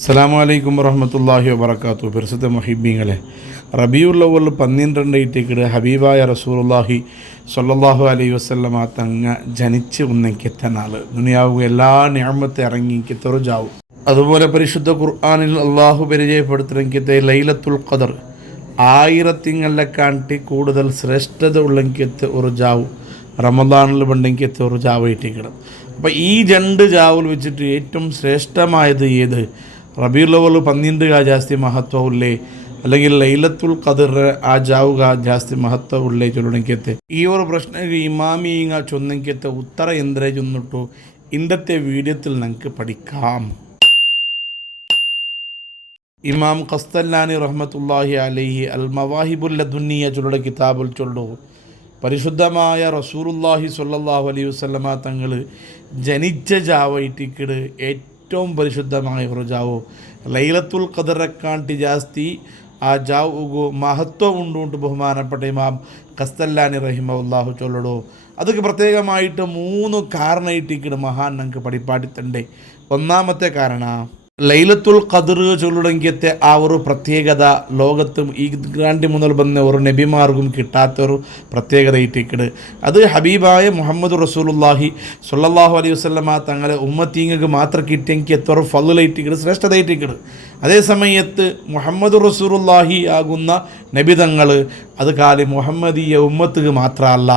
അസ്സലാമു അലൈക്കും വറഹ്മത്തുള്ളാഹി വബറകാതുഹു. പരിശുദ്ധ മുഹിബ്ബീങ്ങളെ, റബീഉൽ അവ്വൽ 12 ഹബീബായ റസൂലുള്ളാഹി സ്വല്ലല്ലാഹു അലൈഹി വസല്ലമ തങ്ങ ജനിച്ച് ഉന്നക്കിത്ത നാൾ ദുനിയാവ് എല്ലാ നിഅമത്ത് ഇറങ്ങിക്കിത്തൊരു ജാവ്. അതുപോലെ പരിശുദ്ധ ഖുർആനിൽ അള്ളാഹു പരിചയപ്പെടുത്തിറങ്ങിത്ത ലൈലത്തുൽ ഖദർ ആയിരത്തിങ്ങളെ കാട്ടി കൂടുതൽ ശ്രേഷ്ഠത ഉള്ളങ്കിത്ത് ഒരു ജാവ് റമദാനിൽ പണ്ടെങ്കിത്ത് ഒരു ജാവ് ഇട്ടിക്കണം. അപ്പോൾ ഈ 2 ജാവുൽ വെച്ചിട്ട് ഏറ്റവും ശ്രേഷ്ഠമായത് ഏത്? റബീഉൽ അവ്വൽ 12 ಜಾಸ್ತಿ ಮಹತ್ವ ಉಳ್ಳೇ അല്ലെങ്കിൽ ലൈലത്തുൽ ഖദർ ആ ജാവുക ಜಾಸ್ತಿ ಮಹತ್ವ ಉಳ್ಳೇ ചൊല്ലണമെങ്കിൽ ഈ ഒരു പ്രശ്നം ഇമാമിങ്ങ ചൊന്നെങ്കിൽ ഉത്തര എന്തേ ചൊന്നിട്ടു ഇന്നത്തെ വീഡിയോത്തിൽ നമുക്ക് പഠിക്കാം. ഇമാം ഖസ്തല്ലാനി റഹ്മത്തുള്ളാഹി അലൈഹി അൽ മവാഹിബുൽ ലദുന്നിയ ചൊല്ലുടെ കിതാബുൽ ചൊല്ലു പരിശുദ്ധമായ റസൂലുള്ളാഹി സ്വല്ലല്ലാഹു അലൈഹി വസല്ലമ തങ്ങൾ ജനിച്ച ജാവയിട്ടിക്കിട് ഏറ്റവും പരിശുദ്ധമായ ഒരു ജാവോ ലൈലത്തുൽ ഖദറക്കാണ്ടി ജാസ്തി ആ ജാവുകു മഹത്വം ഉണ്ടുകൊണ്ട് ബഹുമാനപ്പെട്ട ഇമാം ഖസ്തല്ലാനി റഹിമഹുല്ലാഹു ചൊല്ലടോ. അതൊക്കെ പ്രത്യേകമായിട്ട് 3 കാരണമായിട്ടിക്കിട് മഹാൻ നമുക്ക് പഠിപ്പാടിത്തണ്ടേ. ഒന്നാമത്തെ കാരണം ലൈലത്തുൽ ഖദർ ചൊല്ലുടെങ്കിയത്തെ ആ ഒരു പ്രത്യേകത ലോകത്തും ഈ ഗ്രാൻഡി മുതൽ വന്ന ഒരു നബിമാർക്കും കിട്ടാത്തൊരു പ്രത്യേകത ഇട്ടിക്കിട്. അത് ഹബീബായ മുഹമ്മദ് റസൂലുള്ളാഹി സ്വല്ലല്ലാഹു അലൈഹി വസല്ലമ തങ്ങളെ ഉമ്മത്തീങ്ങൾക്ക് മാത്രം കിട്ടിയെങ്കിൽ എത്ര ഫളുലൈറ്റിക്കിട് ശ്രേഷ്ഠതയിട്ടിക്കിട്. അതേ സമയത്ത് മുഹമ്മദ് റസൂലുള്ളാഹി ആകുന്ന നബിതങ്ങൾ അത് കാലി മുഹമ്മദീയ ഉമ്മത്തുക്ക് മാത്രമല്ല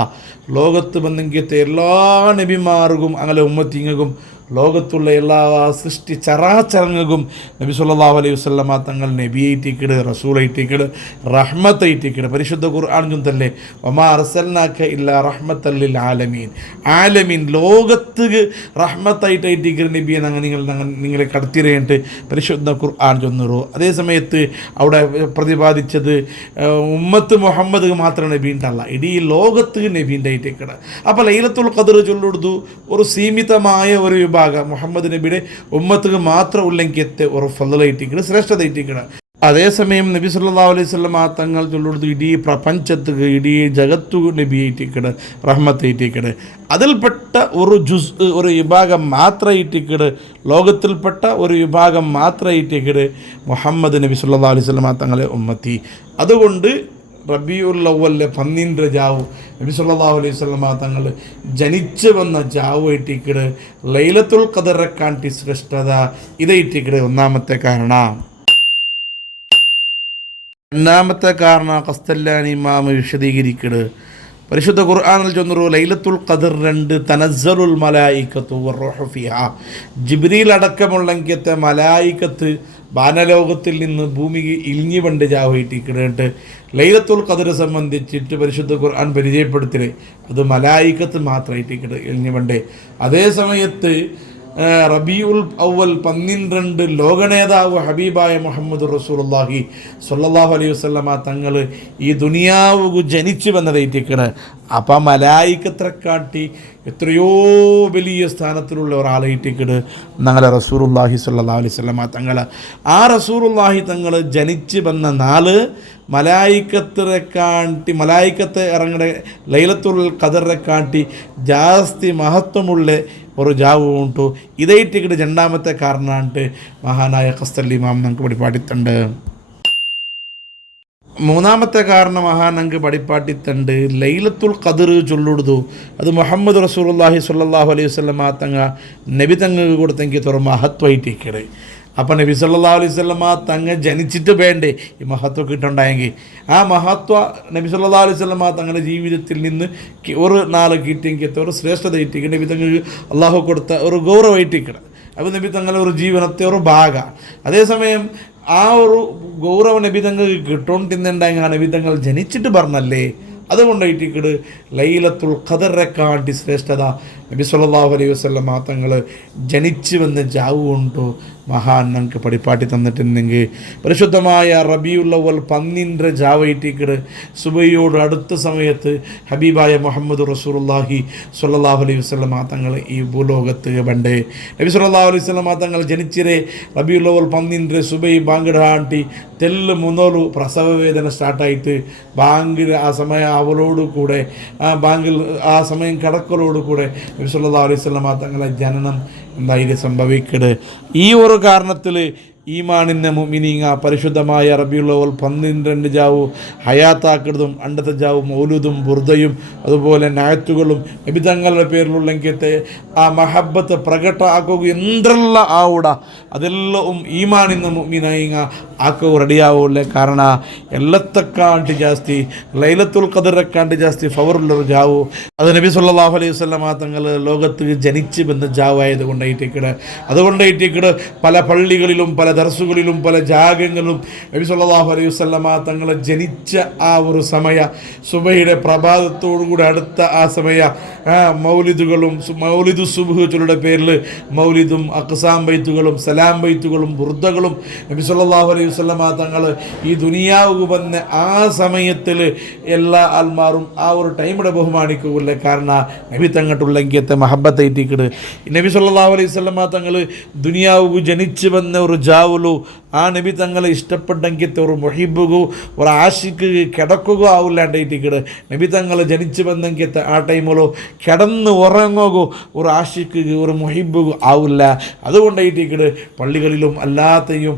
ലോകത്ത് വന്നെങ്കിയത്തെ എല്ലാ നബിമാർക്കും അങ്ങനെ ഉമ്മത്തീങ്ങൾക്കും ലോകത്തുള്ള എല്ലാ സൃഷ്ടി ചരാചരങ്ങൾക്കും നബി സല്ലല്ലാഹു അലൈഹി വസല്ലമ തങ്ങൾ നബിയായിട്ടിക്കിട് റസൂലായിട്ടിക്കിട് റഹ്മത്തായിട്ടിക്കിട്. പരിശുദ്ധ ഖുർആൻ ചൊന്തല്ലേ വമാ അർസൽനാക ഇല്ലാ റഹ്മത്തൽ ലിൽ ആലമീൻ. ആലമീൻ ലോകത്ത് റഹ്മത്തായിട്ടിക്കിട് നബിയെ നിങ്ങളെ കടത്തിരേണ്ടിട്ട് പരിശുദ്ധ ഖുർആൻ ചൊന്നറു. അതേ സമയത്ത് അവിടെ പ്രതിപാദിച്ചത് ഉമ്മത്ത് മുഹമ്മദ് മാത്രം നബീൻ്റല്ല ഇടീ ലോകത്ത് നബീൻ്റെ ആയിട്ടിക്കിട്. അപ്പോൾ ലൈലത്തുൽ ഖദർ ചൊല്ലുകൊടുത്തു ഒരു സീമിതമായ ഒരു വിഭാഗം മുഹമ്മദ് നബിയുടെ ഉമ്മത്തുക്ക് മാത്രം ഉള്ളെങ്കിയത്തെ ഒരു ഫളലായിട്ടിക്കിട് ശ്രേഷ്ഠതയിട്ടിക്കിട്. അതേസമയം നബി സല്ലല്ലാഹു അലൈഹി വസല്ലം തങ്ങൾ ചൊല്ലുകൊടുത്തു ഇടീ പ്രപഞ്ചത്തുക്ക് ഇടീ ജഗത്തു നബിയായിട്ടിക്കിട് റഹ്മത്തായിട്ടിക്കിട്. അതിൽപ്പെട്ട ഒരു ഒരു വിഭാഗം മാത്രമായിട്ടിക്കിട് ലോകത്തിൽപ്പെട്ട ഒരു വിഭാഗം മാത്രമായിട്ടിക്കിട് മുഹമ്മദ് നബി സല്ലല്ലാഹു അലൈഹി വസല്ലം തങ്ങളെ ഉമ്മത്തി. അതുകൊണ്ട് റബീഉൽ അവ്വലിലെ 12 ജാവ് നബി സല്ലല്ലാഹു അലൈഹി വസല്ലമ തങ്ങൾ ജനിച്ച് വന്ന ജാവ് ഇട്ടിക്കിട് ലൈലത്തുൽ ഖദറെ കാട്ടി ശ്രേഷ്ഠത ഇതയിട്ടിക്കിട് ഒന്നാമത്തെ കാരണം. രണ്ടാമത്തെ കാരണം ഖസ്തല്ലാനി ഇമാം വിശദീകരിക്കിട് പരിശുദ്ധ ഖുർആനിൽ ചൊന്നറു ലൈലത്തുൽ ഖദർ 2 തനസ്സലുൽ മലായികത്തു വറൂഹു ഫിഹാ. ജിബ്രീൽ അടക്കമുള്ളങ്കിയത്തെ മലായികത്ത് വാനലോകത്തിൽ നിന്ന് ഭൂമിക്ക് ഇലിഞ്ഞു പണ്ട് ജാവയിട്ടിക്കിട്ട് ലൈലത്തുൽ ഖദർ സംബന്ധിച്ചിട്ട് പരിശുദ്ധ ഖുർആൻ പരിചയപ്പെടുത്തില്ലേ അത് മലായികത്ത് മാത്രമായിട്ടിക്കിട്ട് ഇലിഞ്ഞു പണ്ടേ. അതേ സമയത്ത് റബീഉൽ അവ്വൽ 12 ലോകനേതാവ് ഹബീബായ മുഹമ്മദ് റസൂലുള്ളാഹി സ്വല്ലല്ലാഹു അലൈഹി വസല്ലമ തങ്ങൾ ഈ ദുനിയാവ് ജനിച്ചു വന്നതായിട്ടിക്കണ്. അപ്പം മലായികത്തെക്കാട്ടി എത്രയോ വലിയ സ്ഥാനത്തിലുള്ള ഒരാളായിട്ടിക്കണ് ഞങ്ങളെ റസൂലുള്ളാഹി സ്വല്ലല്ലാഹു അലൈഹി വസല്ലമ തങ്ങൾ. ആ റസൂലുള്ളാഹി തങ്ങൾ ജനിച്ച് വന്ന നാള് മലായിക്കത്തെ ഇറങ്ങുന്ന ലൈലത്തുൽ ഖദറെ കാട്ടി ജാസ്തി മഹത്വമുള്ള ഒരു ജാവ് ഉണ്ടു. ഇതായിട്ടിക്കിട്ട് രണ്ടാമത്തെ കാരണമായിട്ട് മഹാനായ ഖസ്തല്ലി ഇമാം നമുക്ക് പഠിപ്പാട്ടിത്തുണ്ട്. മൂന്നാമത്തെ കാരണം മഹാൻ നമുക്ക് പഠിപ്പാട്ടിത്തുണ്ട് ലൈലത്തുൽ ഖദർ ചൊല്ലുടുതു അത് മുഹമ്മദ് റസൂലുള്ളാഹി സ്വല്ലല്ലാഹു അലൈഹി വസല്ലമ തങ്ങ നബി തങ്ങൾക്ക് കൊടുത്തെങ്കിൽ തുറ മഹത്വമായിട്ടിക്കട്. അപ്പം നബി സല്ലല്ലാഹു അലൈഹി വസല്ലമ തങ്ങ ജനിച്ചിട്ട് വേണ്ടേ ഈ മഹത്വം കിട്ടുണ്ടായെങ്കിൽ ആ മഹത്വ നബി സല്ലല്ലാഹു അലൈഹി വസല്ലമ തങ്ങളുടെ ജീവിതത്തിൽ നിന്ന് ഒരു നാളെ കിട്ടിയെങ്കിൽ ഒരു ശ്രേഷ്ഠത കിട്ടിക്കുക നബി തങ്ങൾക്ക് അള്ളാഹു കൊടുത്ത ഒരു ഗൗരവമായിട്ടിക്കണം. അപ്പോൾ നബി തങ്ങളുടെ ഒരു ജീവനത്തെ ഒരു ഭാഗമാണ്. അതേസമയം ആ ഒരു ഗൗരവ നബി തങ്ങൾക്ക് കിട്ടുകൊണ്ടിരുന്നുണ്ടെങ്കിൽ ആ നബി തങ്ങൾ ജനിച്ചിട്ട് പറഞ്ഞല്ലേ അതുകൊണ്ടായിട്ടിക്കിട് ലൈലത്തുൽ ഖദറെ കാട്ടി ശ്രേഷ്ഠത നബി സല്ലല്ലാഹു അലൈഹി വസല്ലമ തങ്ങൾ ജനിച്ചു വന്ന ജാവ് കൊണ്ടു മഹാൻ നമുക്ക് പഠിപ്പാട്ടി തന്നിട്ടുണ്ടെങ്കിൽ പരിശുദ്ധമായ റബീഉൽ അവ്വൽ 12 ജാവയിട്ടിക്കിട് സുബഹിയോട് അടുത്ത സമയത്ത് ഹബീബായ മുഹമ്മദ് റസൂലുള്ളാഹി സ്വല്ലല്ലാഹു അലൈഹി വസല്ലമ തങ്ങൾ ഈ ഭൂലോകത്ത് ബണ്ടേ നബി സല്ലല്ലാഹു അലൈഹി വസല്ലമ തങ്ങൾ ജനിച്ചിരെ റബീഉൽ അവ്വൽ 12 സുബഹി ബാങ്കിടാണ്ടി തെല്ല് മുന്നോലു പ്രസവ വേദന സ്റ്റാർട്ടായിട്ട് ബാങ്കിൽ ആ സമയം അവളോട് കൂടെ ബാങ്കിൽ ആ സമയം കടക്കലോട് കൂടെ നബി സല്ലല്ലാഹു അലൈഹി വസല്ലമ തങ്ങളെ ജനനം എന്തായാലും സംഭവിക്കട്. ഈ ഒരു കാരണത്തിൽ ഈമാനിൻ്റെ മുഅ്മിനീങ്ങ പരിശുദ്ധമായ റബീഉൽ അവ്വൽ 12 ജാവും ഹയാത്താക്കിടും അണ്ടത്തെ ജാവും മൗലൂദും ബുർദയും അതുപോലെ നായത്തുകളും നബി തങ്ങളുടെ പേരിലുള്ളെങ്കിത്തെ ആ മഹബത്ത് പ്രകಟ ആക്കുക എന്തെಲ್ಲ ആവുട ಅದೆಲ್ಲವೂ ಈಮಾನಿನ ಮುഅ್ಮಿನೀಂಗ ಆಕೋ ರೆಡಿಯಾವೋಲೆ ಕಾರಣ ಎಲ್ಲತ್ತಕ್ಕಾಂಟಿ ಜಾಸ್ತಿ ലൈലത്തുൽ ഖദറക്കാണ്ട് ജാസ്തി ഫവറുള്ളൊരു ജാവു അത് നബി സല്ലല്ലാഹു അലൈഹി വസല്ലമ തങ്ങൾ ലോകത്ത് ജനിച്ച് വന്ന ജാവായതുകൊണ്ടായിട്ടിക്കട് അതുകൊണ്ടായിട്ടിക്കട് പല പള്ളികളിലും പല ദർസുകളിലും പല ജാഗങ്ങളിലും നബി സല്ലല്ലാഹു അലൈഹി വസല്ലമ തങ്ങൾ ജനിച്ച ആ ഒരു സമയ സുബഹിയുടെ പ്രഭാതത്തോടുകൂടി അടുത്ത ആ സമയ മൗലിദുകളും മൗലിദു സുബ്ഹ് ചൊല്ലുടെ പേരിൽ മൗലിദും അഖ്സാം ബൈത്തുകളും സലാം ബൈത്തുകളും ബുർദകളും നബി സല്ലല്ലാഹു അലൈഹി വസല്ലമ തങ്ങൾ ഈ ദുനിയാവ് വന്ന ആ സമയത്തിൽ എല്ലാ ആൾമാരും ആ ഒരു ടൈമിടെ ബഹുമാനിക്കുകയില്ല കാരണം നബി തങ്ങട്ടുള്ളെങ്കിയത്തെ മഹബത്തൈറ്റിക്കട് നബി സല്ലല്ലാഹു അലൈഹി വസല്ലമ തങ്ങൾ ദുനിയാവ് ജനിച്ച് വന്ന ഒരു ജാവുലു ആ നബി തങ്ങളെ ഇഷ്ടപ്പെട്ടെങ്കിത്തെ ഒരു മൊഹിബുകു ഒരു ആഷിക്ക് കിടക്കുകയോ ആവില്ലാണ്ടായിട്ടിക്കട് നബി തങ്ങൾ ജനിച്ച് വന്നെങ്കിത്തെ ആ ടൈമിലോ കിടന്ന് ഉറങ്ങുകയോ ഒരു ആഷിക്ക് ഒരു മൊഹിബുകു ആവില്ല അതുകൊണ്ടായിട്ടിക്കട് പള്ളികളിലും അല്ലാത്തയും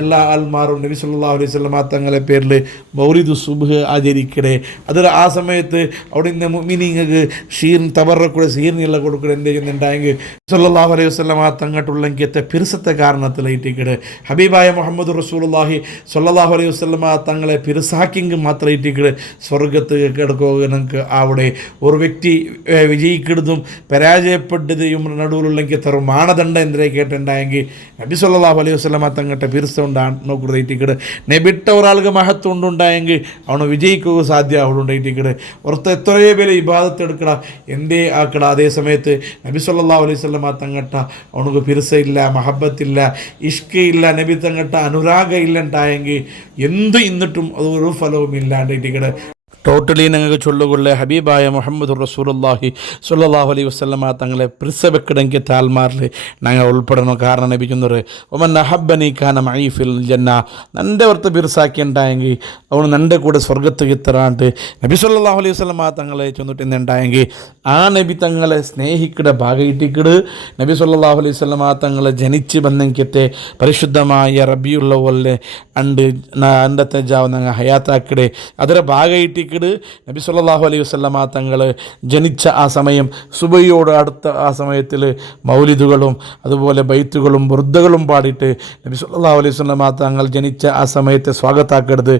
എല്ലാ ആൾമാരും നബി സല്ലല്ലാഹു അലൈഹി വസല്ലമ തങ്ങളെ പേരിൽ മൗലിദു സുബ്ഹ് ആചരിക്കണേ അത് ആ സമയത്ത് അവിടെ നിന്ന് മുഅ്മിനീങ്ങൾക്ക് ഷീർ തബറക്കൂടെ സീർനില്ല കൊടുക്കുക എന്ത് ചെയ്യുന്നുണ്ടായെങ്കിൽ സല്ലല്ലാഹു അലൈഹി വസല്ലമ തങ്ങട്ടുള്ളെങ്കിത്തെ പിറുസത്തെ കാരണത്തിലായിട്ടിക്കട് ഹബീബായ മുഹമ്മദ് റസൂലുള്ളാഹി സ്വല്ലല്ലാഹു അലൈഹി വസല്ലമ തങ്ങളെ പിറുസാക്കിങ് മാത്രമായിട്ടിക്കട് സ്വർഗത്ത് കിടക്കുക നമുക്ക് അവിടെ ഒരു വ്യക്തി വിജയിക്കുന്നതും പരാജയപ്പെട്ടതും നടുവിലുള്ളെങ്കിൽ തരും മാനദണ്ഡം എന്തിനെ കേട്ടുണ്ടായെങ്കിൽ നബി സല്ലല്ലാഹു അലൈഹി വസല്ലമ തങ്ങളുടെ പിറുസ ഉണ്ടാണ് നോക്കുന്നതായിട്ടിക്കട് നെബിട്ട ഒരാൾക്ക് മഹത്വം ഉണ്ടായെങ്കിൽ അവന് വിജയിക്കുക സാധ്യ അവളുണ്ടായിട്ടിക്കട് പുറത്ത് എത്രയോ പേര് ഇബാദത്ത് എടുക്കട എന്തേ ആക്കട അതേ സമയത്ത് നബി സല്ലല്ലാഹു അലൈഹി വസല്ലമ തങ്ങട്ട അവനക്ക് പിറുസ ഇല്ല മഹബത്തില്ല ഇഷ്ക ഇല്ല നബി തങ്ങട്ട അനുരാഗ ഇല്ലണ്ടായെങ്കിൽ എന്ത് ഇന്നിട്ടും അത് ഒരു ഫലവും ഇല്ലാണ്ടായിട്ടിക്കട് ടോട്ടലി ഞങ്ങൾക്ക് ചൊല്ലുകൊള്ളേ ഹബീബായ മുഹമ്മദ് റസൂലുള്ളാഹി സ്വല്ലല്ലാഹു അലൈഹി വസല്ലമ തങ്ങളെ പിറുസവെക്കിടെങ്കിൽ താൽമാറിൽ ഞങ്ങൾ ഉൾപ്പെടണം കാരണം ലഭിക്കുന്നത് ഒമൻ അഹബ്ബനി ഖാന മഈ ഫിൽ ജന്ന നൻ്റെ ഓർത്ത് പിറുസാക്കി ഉണ്ടായെങ്കിൽ അവന് നൻ്റെ കൂടെ സ്വർഗത്ത് കിത്തറാണ്ട് നബി സല്ലല്ലാഹു അലൈഹി വസല്ലമ തങ്ങളെ ചെന്നിട്ടുണ്ടായെങ്കിൽ ആ നബി തങ്ങളെ സ്നേഹിക്കടെ ഭാഗയിട്ടിക്കട് നബി സല്ലല്ലാഹു അലൈഹി വസല്ലമ തങ്ങളെ ജനിച്ച് ബന്ധങ്കത്തെ പരിശുദ്ധമായ റബീഉൽ അവ്വലിനെ അണ്ടത്തെ ജാവ് ഞങ്ങൾ ഹയാത്താക്കിടെ ಅದರ ഭാഗയിട്ടി നബി സല്ലല്ലാഹു അലൈഹി വസല്ലമ തങ്ങൾ ജനിച്ച ആ സമയം സുബഹിയോട് അടുത്ത ആ സമയത്തിൽ മൗലിദുകളും അതുപോലെ ബൈത്തുകളും ബുർദകളും പാടിയിട്ട് നബി സല്ലല്ലാഹു അലൈഹി വസല്ലമ തങ്ങൾ ജനിച്ച ആ സമയത്തെ സ്വാഗതാക്കരുത്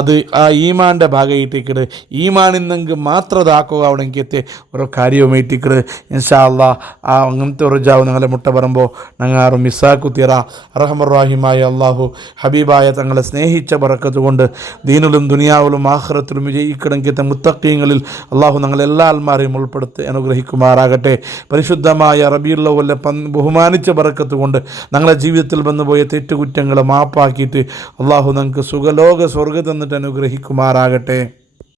അത് ആ ഈമാൻ്റെ ഭാഗമായിട്ടിക്കട് ഈമാനിന്നെങ്കിൽ മാത്രം അതാക്കുക അവിടെങ്കിത്തെ ഓരോ കാര്യവുമായിട്ടിക്കട് ഇൻഷാ അല്ലാഹ് ആ അങ്ങനത്തെ ഒരു ജാവ് ഞങ്ങളെ മുട്ട പറയുമ്പോൾ ഞങ്ങൾ ആരും മിസ്സാക്കുത്തിറ അർഹമർ അല്ലാഹു ഹബീബായ തങ്ങളെ സ്നേഹിച്ച ബറക്കത്ത് കൊണ്ട് ദീനിലും ദുനിയാവിലും ആഖിറത്തിലും വിജയിക്കണമെങ്കിൽ മുത്തഖീങ്ങളിൽ അള്ളാഹു ഞങ്ങളെല്ലാ ആൾമാരെയും ഉൾപ്പെടുത്തി അനുഗ്രഹിക്കുമാറാകട്ടെ പരിശുദ്ധമായ റബീഉൽ അവ്വലിനെ ബഹുമാനിച്ച ബറക്കത്ത് കൊണ്ട് ഞങ്ങളെ ജീവിതത്തിൽ വന്നുപോയ തെറ്റുകുറ്റങ്ങളെ മാപ്പാക്കിയിട്ട് അള്ളാഹു ഞങ്ങൾക്ക് സുഖലോക സ്വർഗ്ഗം തന്നിട്ട് അനുഗ്രഹിക്കുമാറാകട്ടെ.